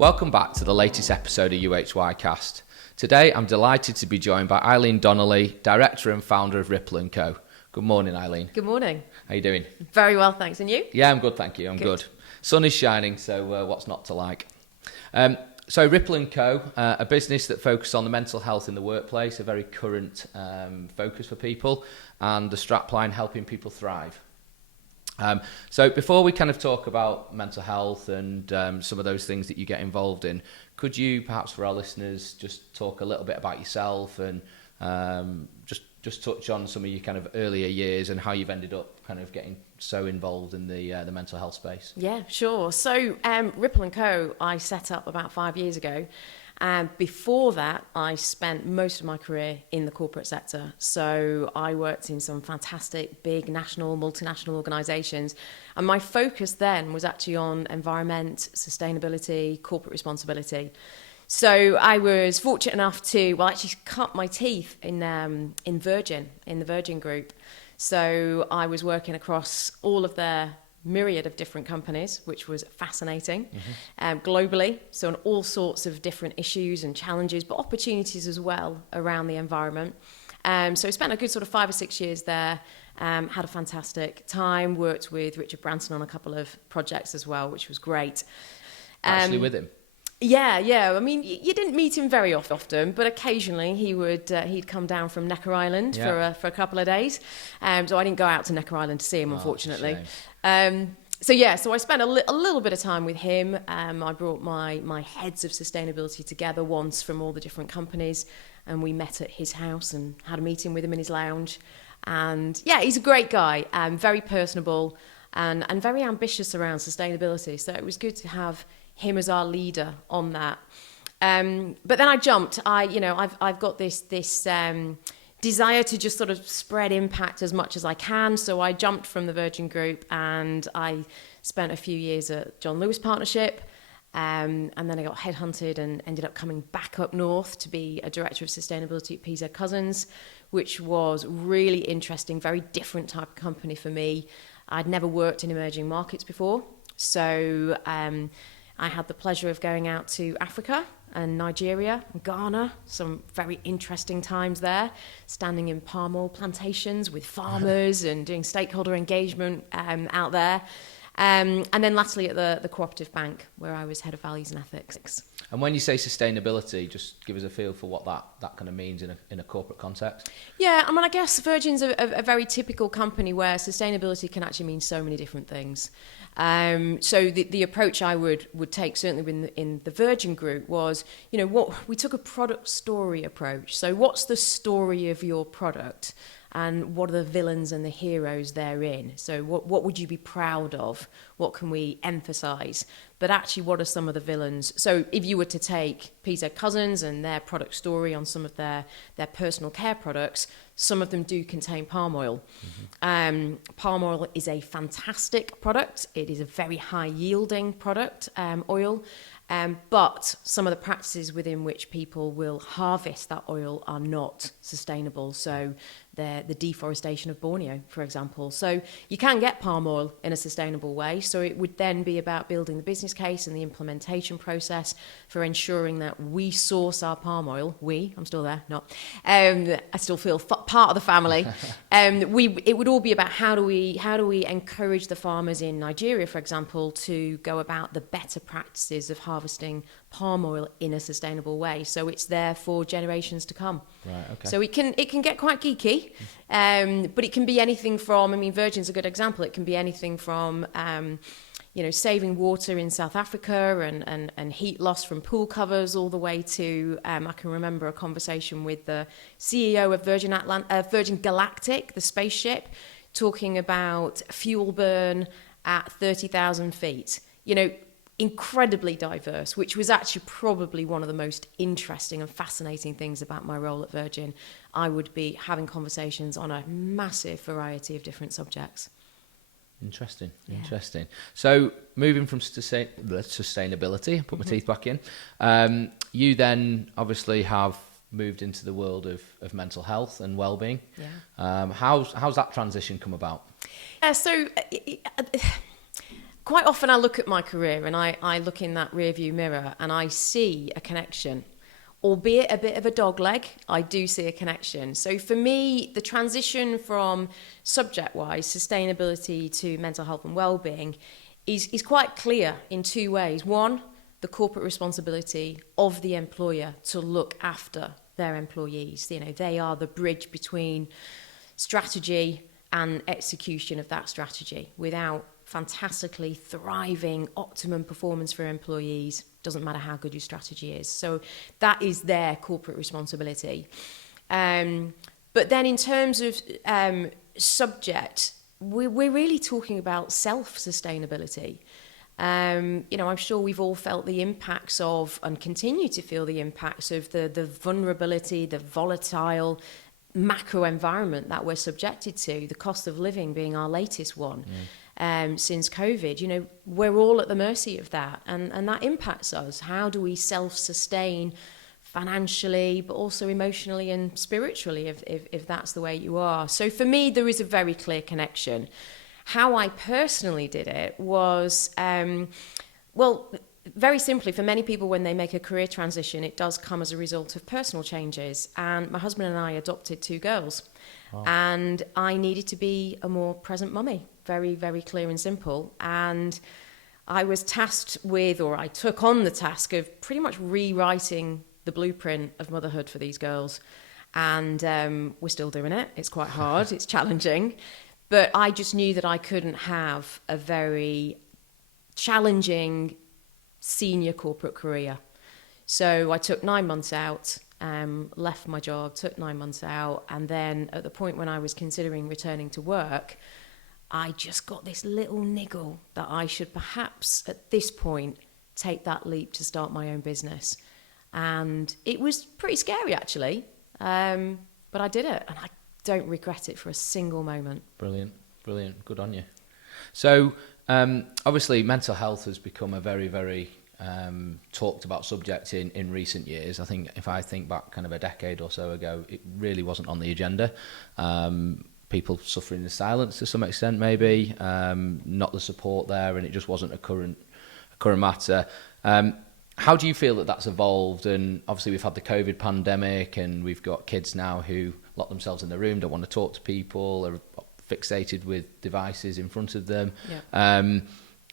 Welcome back to the latest episode of UHY Cast. Today I'm delighted to be joined by Eileen Donnelly, Director and Founder of Ripple&Co. Good morning, Eileen. Good morning. How you doing? Very well, thanks. And you? Yeah, I'm good, thank you. I'm good. Sun is shining, so what's not to like? So Ripple&Co, a business that focuses on the mental health in the workplace, a very current focus for people, and the strapline helping people thrive. So before we kind of talk about mental health and some of those things that you get involved in, could you perhaps for our listeners just talk a little bit about yourself and just touch on some of your kind of earlier years and how you've ended up kind of getting so involved in the mental health space? Yeah, sure. So Ripple&Co I set up about 5 years ago. And before that, I spent most of my career in the corporate sector. So I worked in some fantastic, big national, multinational organisations. And my focus then was actually on environment, sustainability, corporate responsibility. So I was fortunate enough to, actually cut my teeth in Virgin, in the Virgin Group. So I was working across all of their myriad of different companies, which was fascinating, globally, so on all sorts of different issues and challenges, but opportunities as well around the environment. So I spent a good sort of 5 or 6 years there, had a fantastic time, worked with Richard Branson on a couple of projects as well, which was great. Actually with him? Yeah. I mean, you didn't meet him very often, but occasionally he'd come down from Necker Island for a couple of days. So I didn't go out to Necker Island to see him, unfortunately. So I spent a little bit of time with him. I brought my heads of sustainability together once from all the different companies, and we met at his house and had a meeting with him in his lounge. And yeah, he's a great guy, very personable and very ambitious around sustainability. So it was good to have him as our leader on that. But then I jumped. I've got this desire to just sort of spread impact as much as I can. So I jumped from the Virgin Group and I spent a few years at John Lewis Partnership. And then I got headhunted and ended up coming back up north to be a director of sustainability at PZ Cussons, which was really interesting, very different type of company for me. I'd never worked in emerging markets before. So I had the pleasure of going out to Africa and Nigeria, and Ghana, some very interesting times there, standing in palm oil plantations with farmers and doing stakeholder engagement out there. And then lastly at the Cooperative Bank, where I was head of values and ethics. And when you say sustainability, just give us a feel for what that kind of means in a corporate context. Yeah, I mean, I guess Virgin's a very typical company where sustainability can actually mean so many different things. So the approach I would take, certainly in the Virgin Group, was, we took a product story approach. So what's the story of your product? And what are the villains and the heroes therein? So what would you be proud of? What can we emphasize? But actually, what are some of the villains? So if you were to take PZ Cussons and their product story on some of their personal care products, some of them do contain palm oil. Palm oil is a fantastic product. It is a very high yielding product, oil. But some of the practices within which people will harvest that oil are not sustainable. So the deforestation of Borneo, for example. So you can get palm oil in a sustainable way. So it would then be about building the business case and the implementation process for ensuring that we source our palm oil. I'm still there, not. I still feel part of the family. It would all be about how do we encourage the farmers in Nigeria, for example, to go about the better practices of harvesting palm oil in a sustainable way, so it's there for generations to come. Right. Okay. So it can get quite geeky, but it can be anything from, Virgin's a good example. It can be anything from saving water in South Africa and heat loss from pool covers, all the way to I can remember a conversation with the CEO of Virgin Galactic, the spaceship, talking about fuel burn at 30,000 feet. Incredibly diverse, which was actually probably one of the most interesting and fascinating things about my role at Virgin. I would be having conversations on a massive variety of different subjects. Interesting. So moving from sustainability, put my teeth back in, you then obviously have moved into the world of mental health and wellbeing. How's that transition come about? So quite often I look at my career and I look in that rearview mirror and I see a connection. Albeit a bit of a dogleg, I do see a connection. So for me, the transition from subject-wise sustainability to mental health and well-being is quite clear in two ways. One, the corporate responsibility of the employer to look after their employees. You know, they are the bridge between strategy and execution of that strategy. Without fantastically thriving, optimum performance for employees, doesn't matter how good your strategy is. So that is their corporate responsibility. But then in terms of subject, we're really talking about self-sustainability. I'm sure we've all felt the impacts of, and continue to feel the impacts of the vulnerability, the volatile macro environment that we're subjected to, the cost of living being our latest one. Since COVID, we're all at the mercy of that, and that impacts us. How do we self-sustain financially, but also emotionally and spiritually, if that's the way you are? So for me, there is a very clear connection. How I personally did it was, very simply, for many people, when they make a career transition, it does come as a result of personal changes. And my husband and I adopted 2 girls. Wow. And I needed to be a more present mummy, very, very clear and simple. And I was tasked with, or I took on the task of pretty much rewriting the blueprint of motherhood for these girls. And we're still doing it. It's quite hard. It's challenging. But I just knew that I couldn't have a very challenging senior corporate career. So I took 9 months out, left my job, took 9 months out, and then at the point when I was considering returning to work, I just got this little niggle that I should perhaps at this point take that leap to start my own business. And it was pretty scary actually, but I did it and I don't regret it for a single moment. Brilliant, good on you. So obviously mental health has become a very, very talked about subject in recent years. I think if I think back kind of a decade or so ago, it really wasn't on the agenda. People suffering in silence to some extent maybe, not the support there, and it just wasn't a current matter. How do you feel that that's evolved? And obviously we've had the COVID pandemic and we've got kids now who lock themselves in their room, don't want to talk to people, are fixated with devices in front of them. Yeah.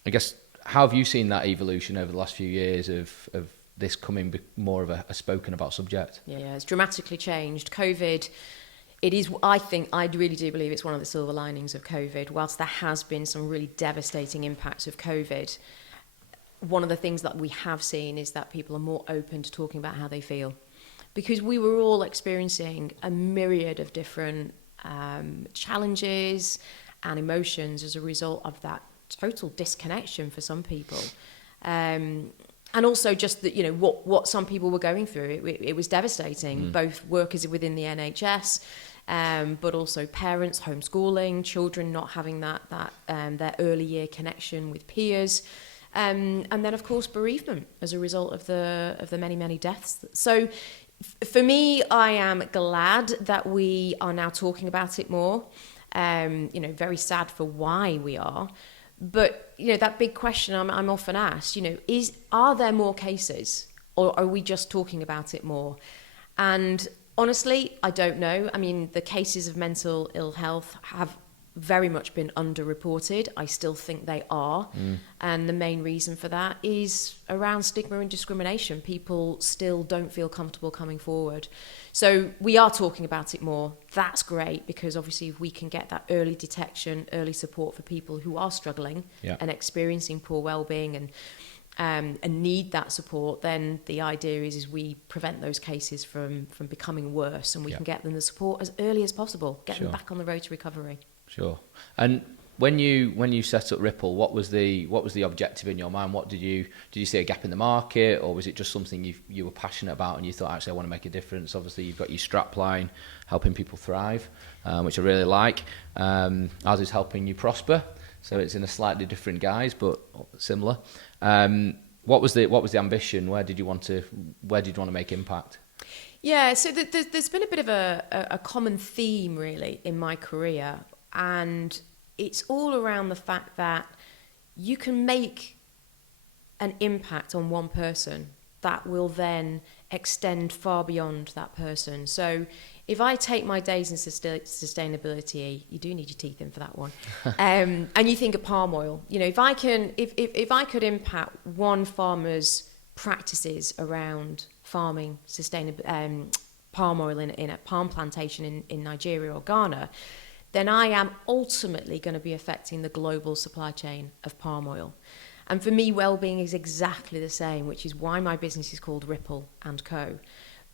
I guess, how have you seen that evolution over the last few years of this coming more of a spoken about subject? Yeah, it's dramatically changed. COVID, it is, I really do believe it's one of the silver linings of COVID. Whilst there has been some really devastating impacts of COVID, one of the things that we have seen is that people are more open to talking about how they feel. Because we were all experiencing a myriad of different challenges and emotions as a result of that total disconnection for some people. And also just that, what some people were going through, it was devastating, both workers within the NHS, but also parents homeschooling, children not having that their early year connection with peers. And then, of course, bereavement as a result of the many deaths. So for me, I am glad that we are now talking about it more. Very sad for why we are. But, that big question I'm often asked, are there more cases, or are we just talking about it more? And honestly, I don't know. I mean, the cases of mental ill health have very much been underreported. I still think they are. And the main reason for that is around stigma and discrimination. People still don't feel comfortable coming forward. So we are talking about it more. That's great, because obviously if we can get that early detection, early support for people who are struggling and experiencing poor well-being and need that support, then the idea is we prevent those cases from becoming worse, and we can get them the support as early as possible, get them back on the road to recovery. Sure. And when you set up Ripple, what was the objective in your mind? What did you see a gap in the market, or was it just something you were passionate about and you thought, actually I want to make a difference? Obviously you've got your strapline, helping people thrive, which I really like. Ours is helping you prosper, so it's in a slightly different guise but similar. What was the ambition? Where did you want to make impact? Yeah, so there's been a bit of a common theme really in my career, and it's all around the fact that you can make an impact on one person that will then extend far beyond that person. So if I take my days in sustainability, you do need your teeth in for that one. And you think of palm oil, you know, if I could impact one farmer's practices around farming sustainable palm oil in a palm plantation in Nigeria or Ghana, then I am ultimately going to be affecting the global supply chain of palm oil. And for me, Wellbeing is exactly the same, which is why my business is called Ripple&Co.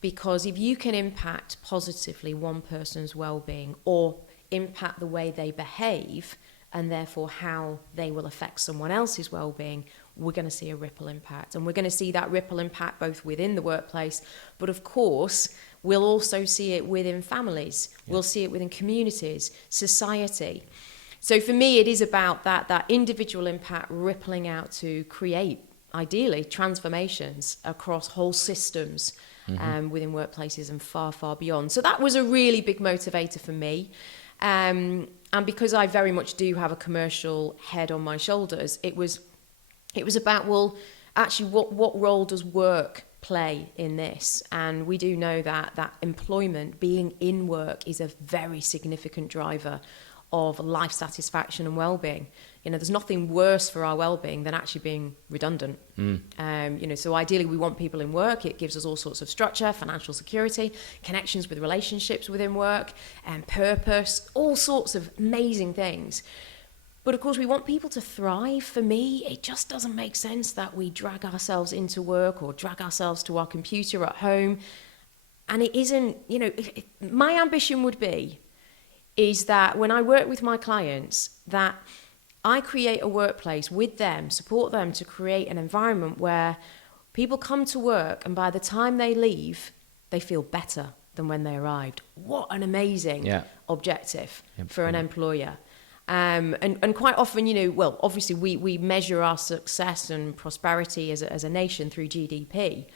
Because if you can impact positively one person's well-being or impact the way they behave and therefore how they will affect someone else's well-being, we're going to see a ripple impact. And we're going to see that ripple impact both within the workplace, but of course, we'll also see it within families. Yeah. We'll see it within communities, society. So for me, it is about that individual impact rippling out to create, ideally, transformations across whole systems within workplaces and far, far beyond. So that was a really big motivator for me. And because I very much do have a commercial head on my shoulders, it was about, well, actually, what role does work play in this? And we do know that employment, being in work, is a very significant driver of life satisfaction and well-being. You know, there's nothing worse for our well-being than actually being redundant. You know, so ideally we want people in work. It gives us all sorts of structure, financial security, connections with relationships within work, and purpose, all sorts of amazing things. But of course, we want people to thrive. For me, it just doesn't make sense that we drag ourselves into work or drag ourselves to our computer at home. And it isn't, you know, my ambition would be is that when I work with my clients, that I create a workplace with them, support them to create an environment where people come to work and by the time they leave, they feel better than when they arrived. What an amazing objective for an employer. And quite often, you know, well, obviously we measure our success and prosperity as a nation through GDP.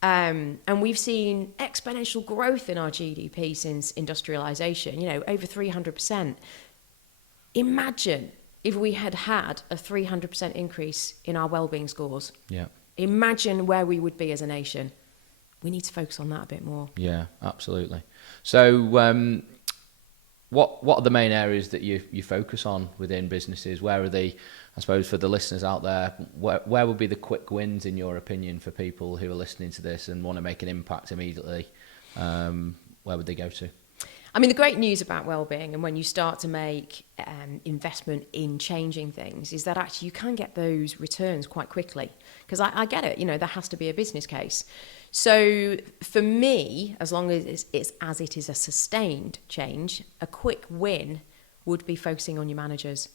And we've seen exponential growth in our GDP since industrialization, you know, over 300%. Imagine if we had a 300% increase in our well-being scores. Yeah. Imagine where we would be as a nation. We need to focus on that a bit more. Yeah, absolutely. So what are the main areas that you focus on within businesses? Where are the, I suppose for the listeners out there, where would be the quick wins in your opinion for people who are listening to this and want to make an impact immediately? Where would they go to? I mean, the great news about wellbeing and when you start to make investment in changing things is that actually you can get those returns quite quickly. Because I get it, you know, there has to be a business case. So for me, as long as it is a sustained change, a quick win would be focusing on your managers.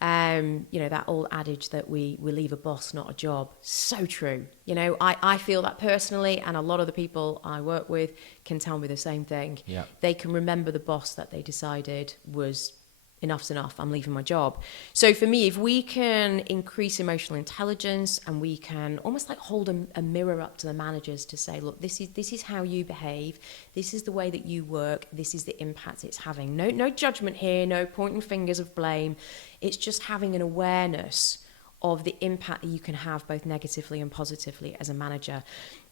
You know, that old adage that we leave a boss, not a job. So true. You know, I feel that personally, and a lot of the people I work with can tell me the same thing. Yeah. They can remember the boss that they decided was enough's enough, I'm leaving my job. So for me, if we can increase emotional intelligence and we can almost like hold a mirror up to the managers to say, look, this is how you behave, this is the way that you work, this is the impact it's having. No judgment here, no pointing fingers of blame. It's just having an awareness of the impact that you can have both negatively and positively as a manager.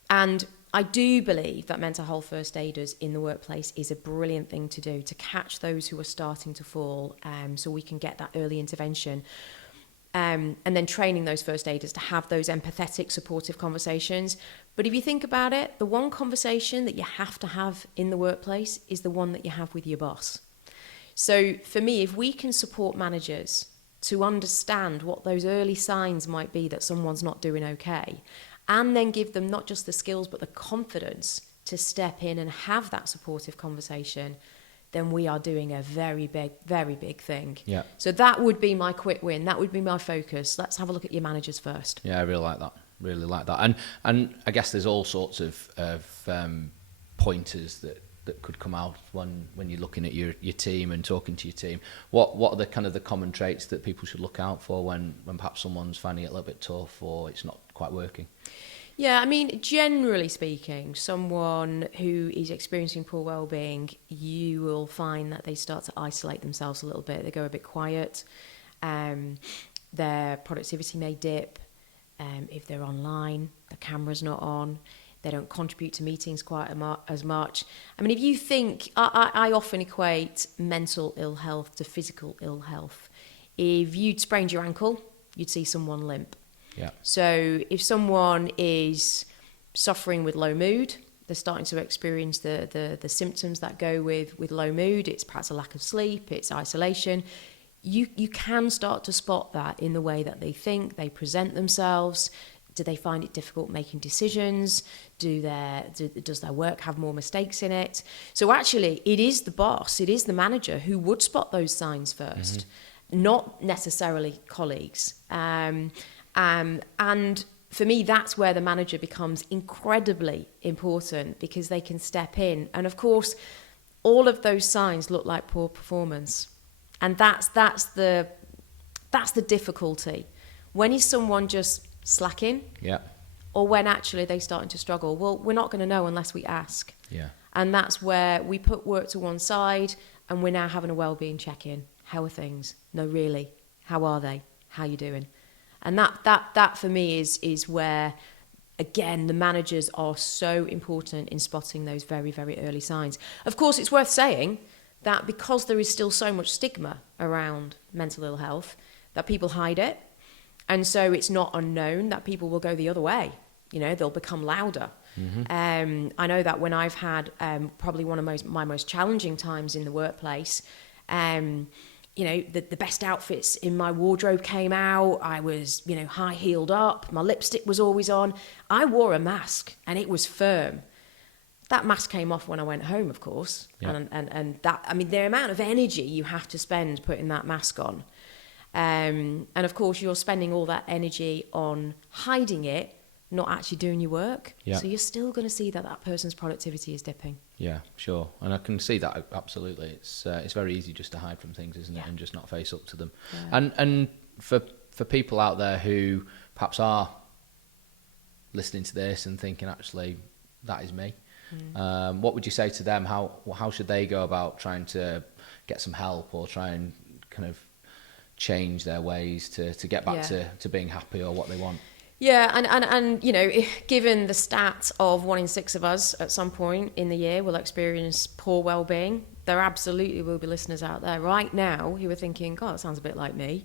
And I do believe that mental health first aiders in the workplace is a brilliant thing to do, to catch those who are starting to fall, so we can get that early intervention. And then training those first aiders to have those empathetic, supportive conversations. But if you think about it, the one conversation that you have to have in the workplace is the one that you have with your boss. So for me, if we can support managers to understand what those early signs might be that someone's not doing okay, and then give them not just the skills but the confidence to step in and have that supportive conversation, then we are doing a very big thing. Yeah. So that would be my quick win. That would be my focus. Let's have a look at your managers first. Yeah, I really like that. Really like that. And I guess there's all sorts of pointers that could come out when you're looking at your team and talking to your team. What are the kind of the common traits that people should look out for when perhaps someone's finding it a little bit tough or it's not quite working? Yeah, I mean, generally speaking, someone who is experiencing poor well-being, you will find that they start to isolate themselves a little bit. They go a bit quiet. their productivity may dip. If they're online, the camera's not on. They don't contribute to meetings quite as much. I mean, if you think, I often equate mental ill health to physical ill health. If you'd sprained your ankle, you'd see someone limp. Yeah. So if someone is suffering with low mood, they're starting to experience the symptoms that go with low mood. It's perhaps a lack of sleep, it's isolation. You can start to spot that in the way that they think, they present themselves. Do they find it difficult making decisions? Does their work have more mistakes in it? So actually, it is the boss, it is the manager who would spot those signs first, not necessarily colleagues. And for me, that's where the manager becomes incredibly important, because they can step in. And of course, all of those signs look like poor performance. And that's the difficulty. When is someone just slacking? Yeah. Or when actually they're starting to struggle? Well, we're not going to know unless we ask. Yeah. And that's where we put work to one side, and we're now having a wellbeing check-in. How are things? No, really. How are they? How are you doing? And that for me is where, again, the managers are so important in spotting those very, very early signs. Of course, it's worth saying that because there is still so much stigma around mental ill health, that people hide it. And so it's not unknown that people will go the other way. You know, they'll become louder. I know that when I've had probably one of my most challenging times in the workplace, you know, the best outfits in my wardrobe came out. I was, you know, high heeled up. My lipstick was always on. I wore a mask and it was firm. That mask came off when I went home, of course. Yeah. And that, I mean, the amount of energy you have to spend putting that mask on. And of course, you're spending all that energy on hiding it, not actually doing your work. Yeah. So you're still going to see that person's productivity is dipping. Yeah, sure. And I can see that absolutely. It's very easy just to hide from things, isn't it? Yeah. And just not face up to them. Yeah. And for people out there who perhaps are listening to this and thinking, actually, that is me. What would you say to them? How should they go about trying to get some help or try and kind of change their ways to get back to being happy or what they want? Yeah, and you know, given the stat of 1 in 6 of us at some point in the year will experience poor well-being, there absolutely will be listeners out there right now who are thinking, God, that sounds a bit like me.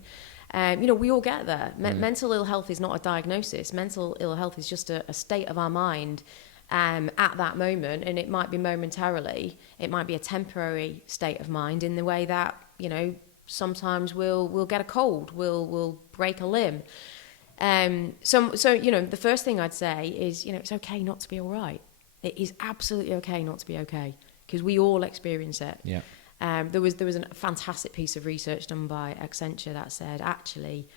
You know, we all get there. Mental ill health is not a diagnosis. Mental ill health is just a state of our mind at that moment, and it might be momentarily. It might be a temporary state of mind in the way that, you know, sometimes we'll get a cold, we'll break a limb. So you know, the first thing I'd say is, you know, it's okay not to be all right. It is absolutely okay not to be okay, because we all experience it. Yeah. There was a fantastic piece of research done by Accenture that said actually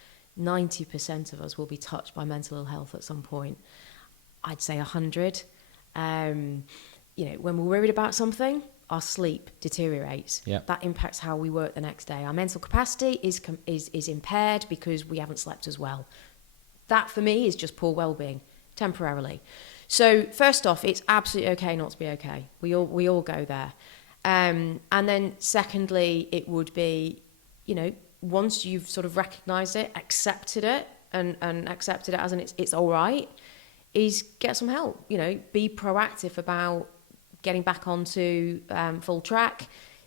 90% of us will be touched by mental ill health at some point. I'd say 100. You know, when we're worried about something, our sleep deteriorates. Yeah. That impacts how we work the next day. Our mental capacity is impaired because we haven't slept as well. That, for me, is just poor well-being, temporarily. So, first off, it's absolutely okay not to be okay. We all go there. And then, secondly, it would be, you know, once you've sort of recognised it, accepted it, and accepted it as it's all right, is get some help. You know, be proactive about getting back onto full track,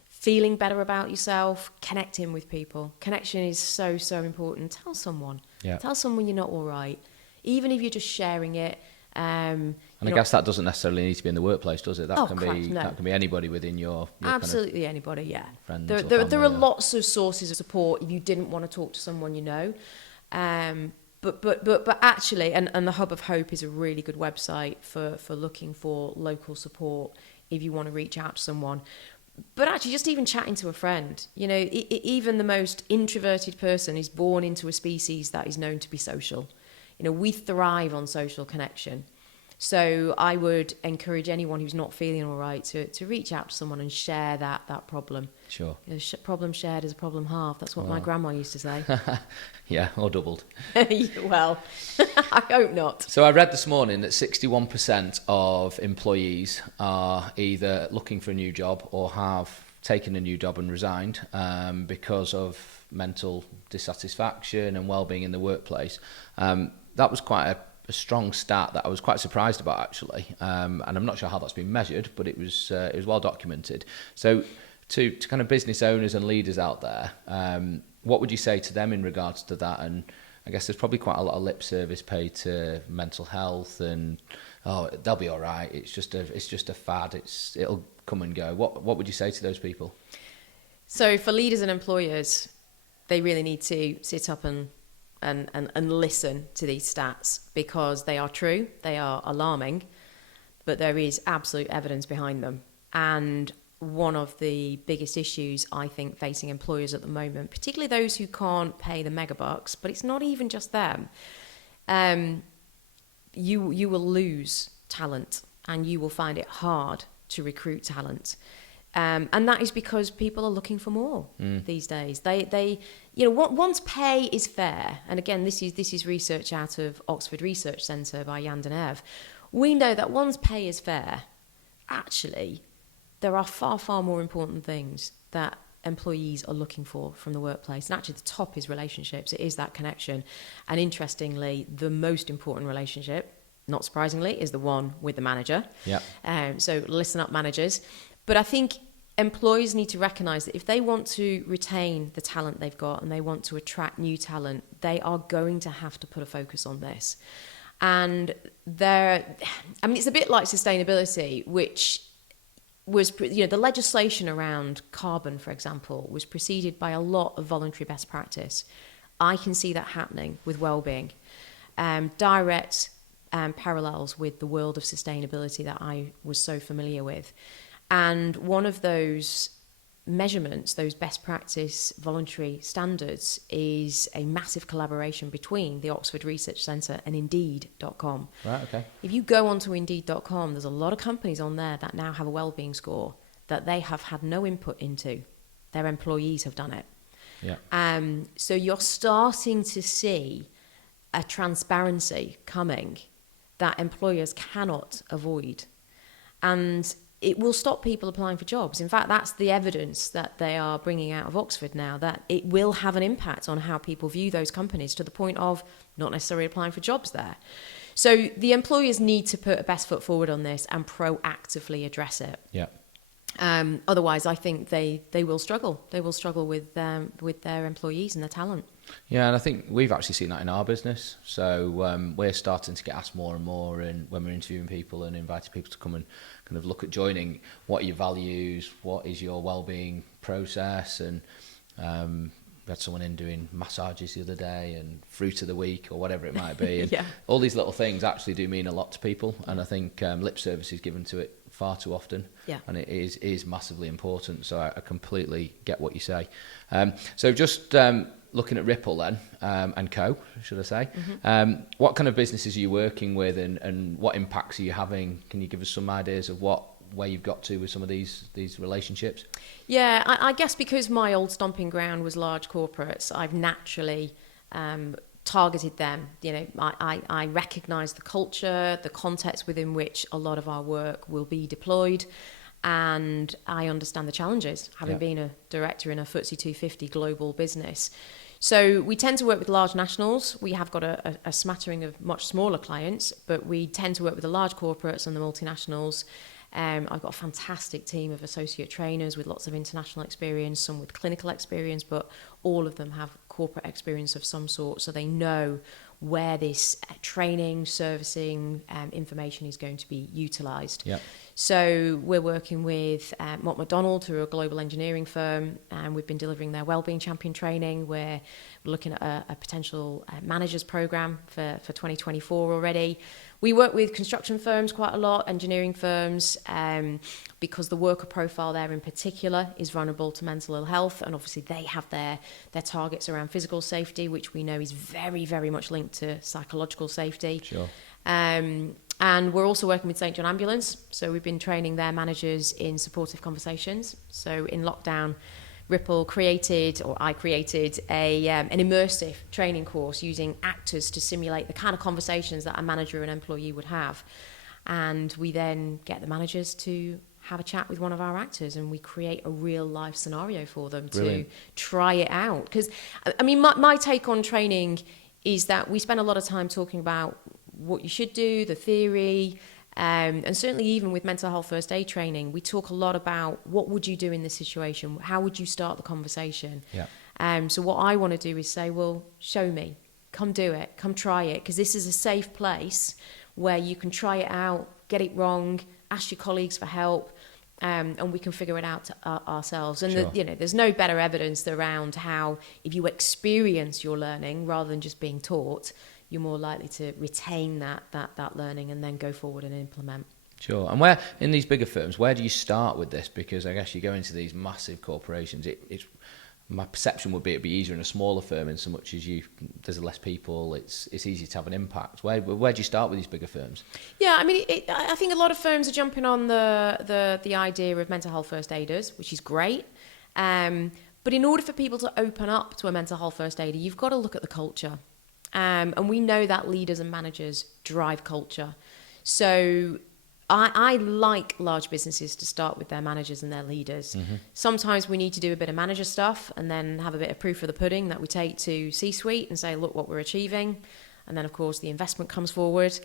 feeling better about yourself, connecting with people. Connection is so, so important. Tell someone. Yeah. Tell someone you're not all right, even if you're just sharing it. And I guess that doesn't necessarily need to be in the workplace, does it? That can be anybody within your absolutely kind of anybody. Yeah. Friends. There are lots of sources of support if you didn't want to talk to someone you know. But actually, and the Hub of Hope is a really good website for looking for local support if you want to reach out to someone. But actually, just even chatting to a friend, you know, even the most introverted person is born into a species that is known to be social. You know, we thrive on social connection. So I would encourage anyone who's not feeling all right to reach out to someone and share that problem. Sure. You know, problem shared is a problem halved. That's what my grandma used to say. Yeah, or doubled. Well, I hope not. So I read this morning that 61% of employees are either looking for a new job or have taken a new job and resigned because of mental dissatisfaction and well-being in the workplace. That was quite a strong stat that I was quite surprised about, actually. And I'm not sure how that's been measured, but it was well documented. So to kind of business owners and leaders out there, what would you say to them in regards to that? And I guess there's probably quite a lot of lip service paid to mental health and, oh, they'll be all right. It's just a fad. It'll come and go. What would you say to those people? So for leaders and employers, they really need to sit up and listen to these stats, because they are true, they are alarming, but there is absolute evidence behind them. And one of the biggest issues, I think, facing employers at the moment, particularly those who can't pay the megabucks, but it's not even just them, you will lose talent, and you will find it hard to recruit talent. And that is because people are looking for more these days. They once pay is fair, and again, this is research out of Oxford Research Centre by Jan de Neve. We know that once pay is fair, actually, there are far, far more important things that employees are looking for from the workplace. And actually, the top is relationships. It is that connection. And interestingly, the most important relationship, not surprisingly, is the one with the manager. Yeah. So listen up, managers. But I think employees need to recognise that if they want to retain the talent they've got and they want to attract new talent, they are going to have to put a focus on this. And it's a bit like sustainability, which was, the legislation around carbon, for example, was preceded by a lot of voluntary best practice. I can see that happening with Wellbeing. Direct parallels with the world of sustainability that I was so familiar with. And one of those measurements, those best practice voluntary standards, is a massive collaboration between the Oxford Research Centre and Indeed.com. Right, okay. If you go onto Indeed.com, there's a lot of companies on there that now have a wellbeing score that they have had no input into. Their employees have done it. Yeah. So you're starting to see a transparency coming that employers cannot avoid. And it will stop people applying for jobs. In fact, that's the evidence that they are bringing out of Oxford now, that it will have an impact on how people view those companies, to the point of not necessarily applying for jobs there. So the employers need to put a best foot forward on this and proactively address it. Yeah. Otherwise, I think they will struggle. They will struggle with their employees and their talent. Yeah, and I think we've actually seen that in our business. So we're starting to get asked more and more, and when we're interviewing people and inviting people to come and kind of look at joining, what are your values, what is your wellbeing process, and we had someone in doing massages the other day and fruit of the week or whatever it might be. And yeah. All these little things actually do mean a lot to people, and I think lip service is given to it far too often. Yeah. And it is massively important. So I completely get what you say. So just looking at Ripple then, and Co, should I say, what kind of businesses are you working with, and what impacts are you having? Can you give us some ideas of where you've got to with some of these relationships? Yeah, I guess because my old stomping ground was large corporates, I've naturally targeted them. I recognise the culture, the context within which a lot of our work will be deployed, and I understand the challenges, having been a director in a FTSE 250 global business. So we tend to work with large nationals. We have got a smattering of much smaller clients, but we tend to work with the large corporates and the multinationals. I've got a fantastic team of associate trainers with lots of international experience, some with clinical experience, but all of them have corporate experience of some sort, so they know where this training, servicing, information is going to be utilised. Yeah. So we're working with Mott MacDonald, who are a global engineering firm, and we've been delivering their Wellbeing Champion training. We're looking at a potential managers program for 2024 already. We work with construction firms quite a lot, engineering firms, because the worker profile there in particular is vulnerable to mental ill health, and obviously they have their targets around physical safety, which we know is very, very much linked to psychological safety. Sure. And we're also working with St John Ambulance, so we've been training their managers in supportive conversations. So in lockdown, I created an immersive training course using actors to simulate the kind of conversations that a manager and employee would have. And we then get the managers to have a chat with one of our actors and we create a real life scenario for them Brilliant. to try it out. Because, I mean, my take on training is that we spend a lot of time talking about what you should do, the theory, and certainly even with mental health first aid training, we talk a lot about what would you do in this situation? How would you start the conversation? Yeah. So what I want to do is say, well, show me, come do it, come try it, because this is a safe place where you can try it out, get it wrong, ask your colleagues for help, and we can figure it out ourselves. And Sure. there's no better evidence around how if you experience your learning rather than just being taught, you're more likely to retain that learning and then go forward and implement. Sure. And where, in these bigger firms, where do you start with this? Because I guess you go into these massive corporations, it's my perception would be it'd be easier in a smaller firm in so much as there's less people, it's easy to have an impact. Where do you start with these bigger firms? Yeah, I mean, I think a lot of firms are jumping on the idea of mental health first aiders, which is great. But in order for people to open up to a mental health first aider, you've got to look at the culture. And we know that leaders and managers drive culture. So I like large businesses to start with their managers and their leaders. Mm-hmm. Sometimes we need to do a bit of manager stuff and then have a bit of proof of the pudding that we take to C-suite and say, look what we're achieving. And then, of course, the investment comes forward,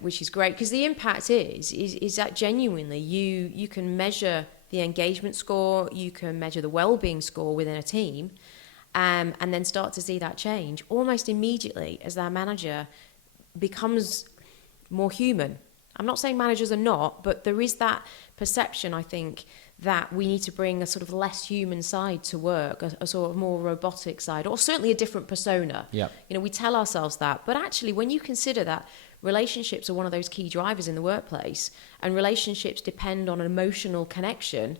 which is great. Because the impact is that genuinely you can measure the engagement score, you can measure the well-being score within a team, and then start to see that change almost immediately as their manager becomes more human. I'm not saying managers are not, but there is that perception, I think, that we need to bring a sort of less human side to work, a sort of more robotic side, or certainly a different persona. Yeah. You know, we tell ourselves that. But actually, when you consider that relationships are one of those key drivers in the workplace, and relationships depend on an emotional connection,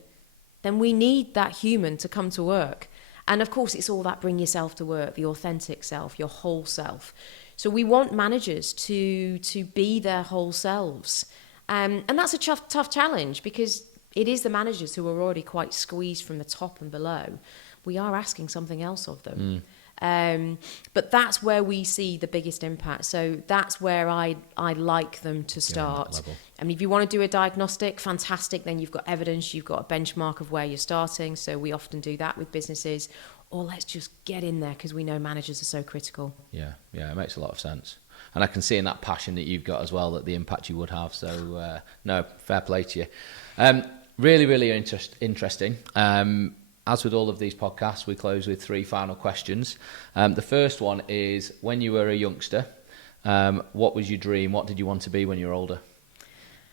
then we need that human to come to work. And of course, it's all that bring yourself to work, the authentic self, your whole self. So we want managers to be their whole selves. And that's a tough challenge because it is the managers who are already quite squeezed from the top and below. We are asking something else of them. But that's where we see the biggest impact. So that's where I like them to start. I mean, if you want to do a diagnostic, fantastic. Then you've got evidence, you've got a benchmark of where you're starting. So we often do that with businesses. Or let's just get in there because we know managers are so critical. Yeah, it makes a lot of sense. And I can see in that passion that you've got as well, that the impact you would have. So, no, fair play to you. Really, really interesting. As with all of these podcasts, we close with 3 final questions. The first one is, when you were a youngster, what was your dream? What did you want to be when you were older?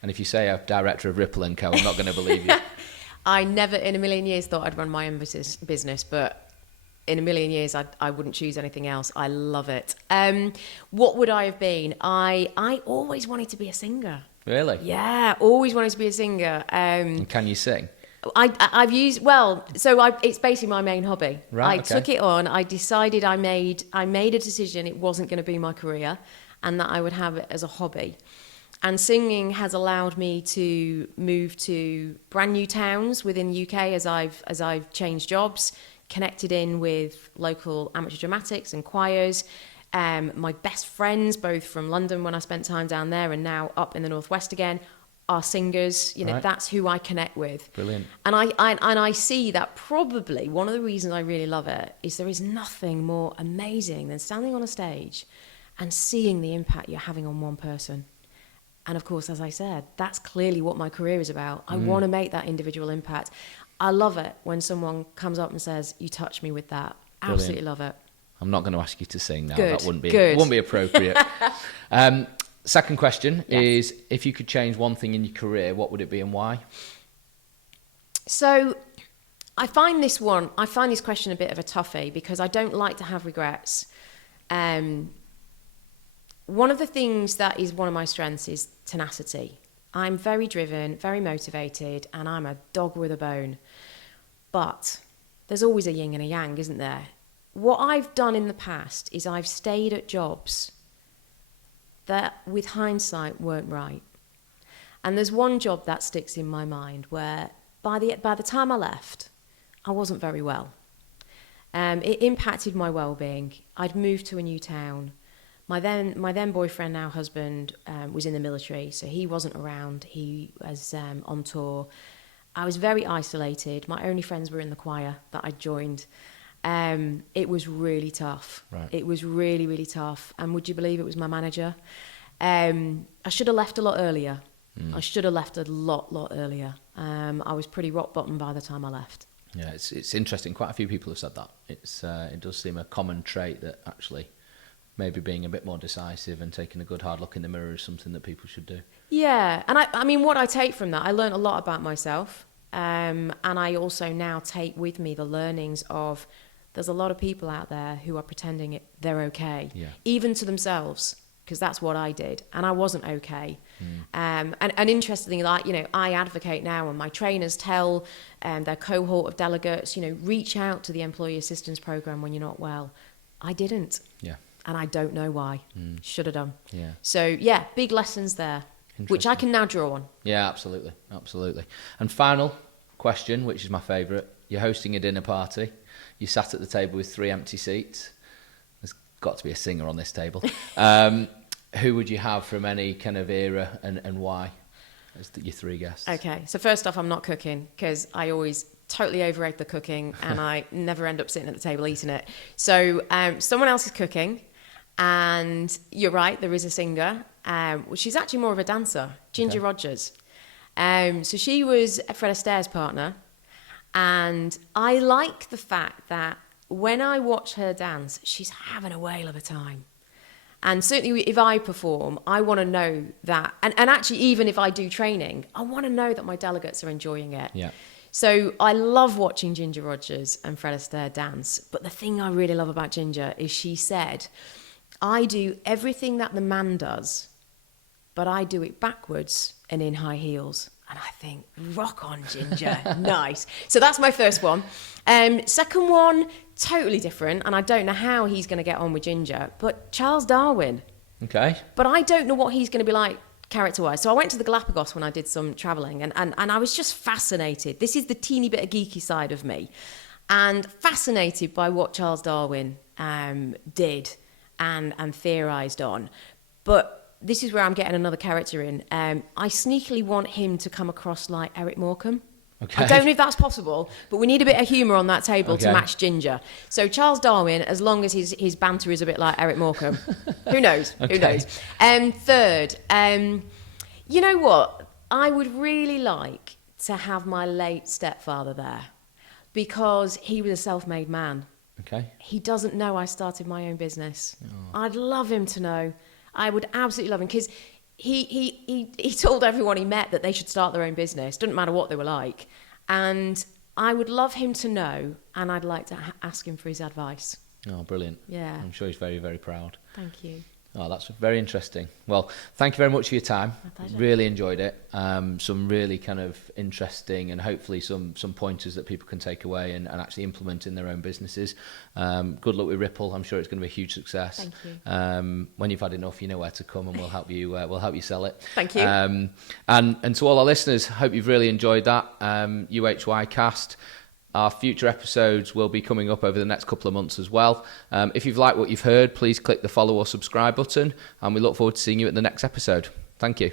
And if you say a director of Ripple&Co, I'm not going to believe you. I never in a million years thought I'd run my own business, but in a million years, I wouldn't choose anything else. I love it. What would I have been? I always wanted to be a singer. Really? Yeah, always wanted to be a singer. And can you sing? I've used, it's basically my main hobby. Right, I took it on. I decided I made a decision it wasn't going to be my career and that I would have it as a hobby. And singing has allowed me to move to brand new towns within the UK as I've changed jobs, connected in with local amateur dramatics and choirs. My best friends, both from London when I spent time down there and now up in the Northwest again, are singers. You know, right. That's who I connect with. Brilliant. And I see that probably one of the reasons I really love it is there is nothing more amazing than standing on a stage and seeing the impact you're having on one person. And of course, as I said, that's clearly what my career is about. I want to make that individual impact. I love it when someone comes up and says, you touched me with that. Brilliant. Absolutely love it. I'm not going to ask you to sing now. Good. That wouldn't be appropriate. Second question is, if you could change one thing in your career, what would it be and why? So I find this question a bit of a toughie because I don't like to have regrets. One of the things that is one of my strengths is tenacity. I'm very driven, very motivated, and I'm a dog with a bone. But there's always a yin and a yang, isn't there? What I've done in the past is I've stayed at jobs that, with hindsight, weren't right. And there's one job that sticks in my mind where by the time I left, I wasn't very well. It impacted my well-being. I'd moved to a new town. My then boyfriend, now husband, was in the military, so he wasn't around. He was on tour. I was very isolated. My only friends were in the choir that I joined. It was really tough. Right. It was really, really tough. And would you believe it was my manager? I should have left a lot earlier. I should have left a lot earlier. I was pretty rock bottom by the time I left. Yeah, it's interesting. Quite a few people have said that. It does seem a common trait that actually maybe being a bit more decisive and taking a good hard look in the mirror is something that people should do. Yeah, and I mean, what I take from that, I learned a lot about myself. And I also now take with me the learnings of, there's a lot of people out there who are pretending they're okay, even to themselves, because that's what I did, and I wasn't okay. And interestingly, I advocate now, and my trainers tell their cohort of delegates, reach out to the Employee Assistance Programme when you're not well. I didn't. Yeah. And I don't know why. Should have done. Yeah. So, yeah, big lessons there, which I can now draw on. Yeah, absolutely. And final question, which is my favourite. You're hosting a dinner party. You sat at the table with 3 empty seats. There's got to be a singer on this table. Who would you have from any kind of era and why as your 3 guests? Okay, so first off, I'm not cooking because I always totally overrate the cooking and I never end up sitting at the table eating it. So someone else is cooking, and you're right, there is a singer. She's actually more of a dancer, Ginger Rogers. So she was Fred Astaire's partner, and I like the fact that when I watch her dance, she's having a whale of a time. And certainly if I perform, I want to know that, and actually even if I do training, I want to know that my delegates are enjoying it. Yeah. So I love watching Ginger Rogers and Fred Astaire dance, but the thing I really love about Ginger is she said, I do everything that the man does, but I do it backwards and in high heels. And I think, rock on, Ginger. Nice. So that's my first one. Second one, totally different. And I don't know how he's going to get on with Ginger, but Charles Darwin. Okay. But I don't know what he's going to be like character-wise. So I went to the Galapagos when I did some travelling, and I was just fascinated. This is the teeny bit of geeky side of me. And fascinated by what Charles Darwin did and theorised on. But this is where I'm getting another character in. I sneakily want him to come across like Eric Morecambe. Okay. I don't know if that's possible, but we need a bit of humour on that table to match Ginger. So Charles Darwin, as long as his banter is a bit like Eric Morecambe. Who knows? Who knows? Third, you know what? I would really like to have my late stepfather there, because he was a self-made man. Okay. He doesn't know I started my own business. Oh. I'd love him to know. I would absolutely love him, because he told everyone he met that they should start their own business. Doesn't matter what they were like. And I would love him to know, and I'd like to ask him for his advice. Oh, brilliant. Yeah. I'm sure he's very, very proud. Thank you. Oh, that's very interesting. Well, thank you very much for your time. My pleasure. Really enjoyed it. Some really kind of interesting and hopefully some pointers that people can take away and actually implement in their own businesses. Good luck with Ripple. I'm sure it's going to be a huge success. Thank you. When you've had enough, you know where to come, and we'll help you sell it. Thank you. And to all our listeners, hope you've really enjoyed that UHY cast. Our future episodes will be coming up over the next couple of months as well. If you've liked what you've heard, please click the follow or subscribe button, and we look forward to seeing you at the next episode. Thank you.